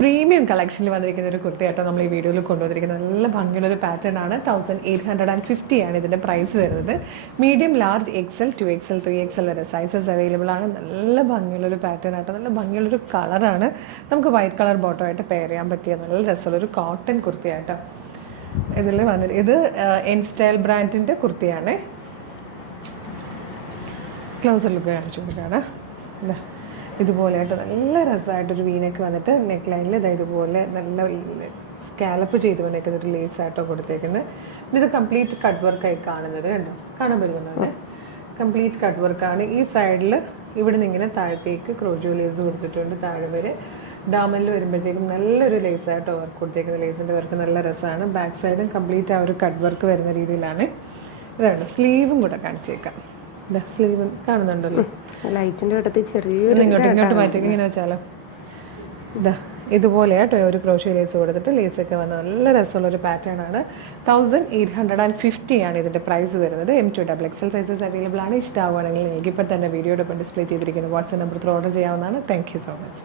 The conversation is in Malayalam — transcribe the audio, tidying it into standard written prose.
പ്രീമിയം കളക്ഷനിൽ വന്നിരിക്കുന്ന ഒരു കുർത്തിയാട്ടോ നമ്മൾ ഈ വീഡിയോയിൽ കൊണ്ടുവന്നിരിക്കുന്നത്. നല്ല ഭംഗിയുള്ളൊരു പാറ്റേൺ ആണ്. 1850 ആണ് ഇതിൻ്റെ പ്രൈസ് വരുന്നത്. Medium, large, XL, 2XL, 3XL വരെ സൈസസ് അവൈലബിൾ ആണ്. നല്ല ഭംഗിയുള്ളൊരു പാറ്റേൺ ആട്ടോ, നല്ല ഭംഗിയുള്ളൊരു കളറാണ്. നമുക്ക് വൈറ്റ് കളർ ബോട്ടം ആയിട്ട് പെയർ ചെയ്യാൻ പറ്റിയ നല്ല രസമുള്ളൊരു കോട്ടൺ കുർത്തിയാട്ടോ ഇതിൽ വന്നിട്ട്. ഇത് എൻ സ്റ്റൈൽ ബ്രാൻഡിൻ്റെ കുർത്തിയാണ്. ക്ലോസർ ലുക്ക് കാണിച്ചു കൊടുക്കുകയാണ്. ഇതുപോലെയായിട്ട് നല്ല രസമായിട്ടൊരു വീനൊക്കെ വന്നിട്ട് നെക്ക് ലൈനിൽ ഇതുപോലെ നല്ല സ്കാലപ്പ് ചെയ്ത് വന്നേക്കുന്ന ഒരു ലേസായിട്ടോ കൊടുത്തേക്കുന്നത്. ഇത് കംപ്ലീറ്റ് കട്ട് വർക്കായി കാണുന്നത് കണ്ടോ, കാണാൻ പറ്റുന്നുണ്ടോ? കംപ്ലീറ്റ് കട്ട് വർക്കാണ്. ഈ സൈഡിൽ ഇവിടെ നിന്ന് ഇങ്ങനെ താഴത്തേക്ക് ക്രോജോ ലേസ് കൊടുത്തിട്ടുണ്ട്. താഴെ വരെ ഡാമനിൽ വരുമ്പോഴത്തേക്കും നല്ലൊരു ലേസായിട്ടോ വർക്ക് കൊടുത്തേക്കുന്നത്. ലേസിൻ്റെ വർക്ക് നല്ല രസമാണ്. ബാക്ക് സൈഡും കംപ്ലീറ്റ് ആ ഒരു കട്ട് വർക്ക് വരുന്ന രീതിയിലാണ്. ഇതാണ് സ്ലീവും കൂടെ കാണിച്ചേക്കാം. സ്ലീവ് കാണുന്നുണ്ടല്ലോ, ലൈറ്റിൻ്റെ ഇടത്ത് ചെറിയൊരു ഇങ്ങോട്ട് മാറ്റി ഇങ്ങനെ വെച്ചാലോ. ഇതുപോലെയാട്ടോ ഒരു ക്രോഷ്യോ ലേസ് കൊടുത്തിട്ട് ലേസൊക്കെ വന്ന നല്ല രസമുള്ളൊരു പാറ്റേൺ ആണ്. 1850 ആണ് ഇതിൻ്റെ പ്രൈസ് വരുന്നത്. M2 XXL സൈസസ് അവൈലബിൾ ആണ്. ഇഷ്ടമാവുകയാണെങ്കിൽ നിങ്ങൾക്ക് ഇപ്പം തന്നെ വീഡിയോടൊപ്പം ഡിസ്പ്ലേ ചെയ്തിരിക്കുന്ന വാട്സ്ആപ്പ് നമ്പർ ഓർഡർ ചെയ്യാവുന്നതാണ്. Thank you so much.